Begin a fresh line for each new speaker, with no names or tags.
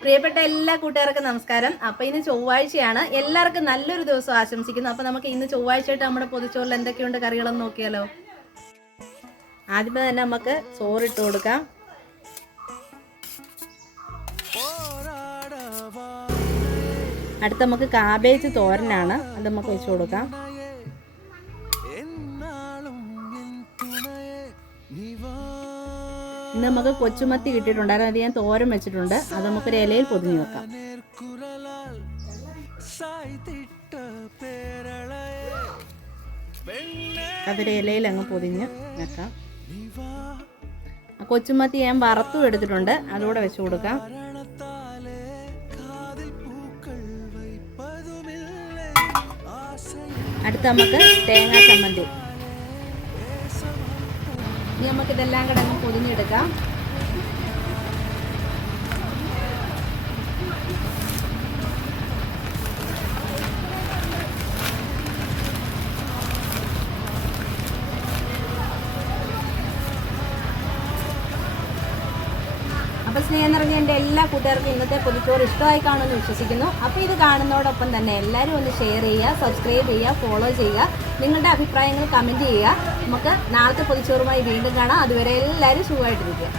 പ്രിയപ്പെട്ട എല്ലാ കൂട്ടുകാർക്കും നമസ്കാരം. അപ്പൊ ഇന്ന് ചൊവ്വാഴ്ചയാണ്. എല്ലാവർക്കും നല്ലൊരു ദിവസം ആശംസിക്കുന്നു. അപ്പൊ നമുക്ക് ഇന്ന് ചൊവ്വാഴ്ചയായിട്ട് നമ്മുടെ പൊതിച്ചോറിൽ എന്തൊക്കെയുണ്ട് കറികളെന്ന് നോക്കിയാലോ? ആദ്യമേ തന്നെ നമുക്ക് ചോറിട്ട് കൊടുക്കാം. അടുത്ത നമുക്ക് കാബേജ് തോരനാണ്. അത് നമുക്ക് വെച്ച് കൊടുക്കാം. ഇന്ന് നമുക്ക് കൊച്ചുമത്തി കിട്ടിയിട്ടുണ്ടായിരുന്നു. അത് ഞാൻ തോരൻ വെച്ചിട്ടുണ്ട്. അത് നമുക്കൊരു ഇലയിൽ പൊതിഞ്ഞു വെക്കാം. അതൊരു ഇലയിൽ അങ്ങ് പൊതിഞ്ഞ് വെക്കാം. കൊച്ചുമത്തി ഞാൻ വറുത്തും എടുത്തിട്ടുണ്ട്. അതുകൂടെ വെച്ച് കൊടുക്കാം. അടുത്ത നമുക്ക് തേങ്ങാ ചമ്മന്തി. ഇനി നമുക്കിതെല്ലാം കൂടെ അങ്ങ് പൊതിഞ്ഞെടുക്കാം. അപ്പോൾ സ്നേഹം നിറഞ്ഞ എന്റെ എല്ലാ കൂട്ടുകാർക്കും ഇന്നത്തെ പൊതിച്ചോറ് ഇഷ്ടമായി കാണുമെന്ന് വിശ്വസിക്കുന്നു. അപ്പോൾ ഇത് കാണുന്നതോടൊപ്പം തന്നെ എല്ലാവരും ഒന്ന് ഷെയർ ചെയ്യുക സബ്സ്ക്രൈബ് ചെയ്യുക ഫോളോ ചെയ്യുക. നിങ്ങളുടെ അഭിപ്രായങ്ങൾ കമന്റ് ചെയ്യുക. നമുക്ക് നാളത്തെ പൊതിച്ചോറുമായി വീണ്ടും കാണാം. അതുവരെ എല്ലാവരും സുഖമായിട്ടിരിക്കുക.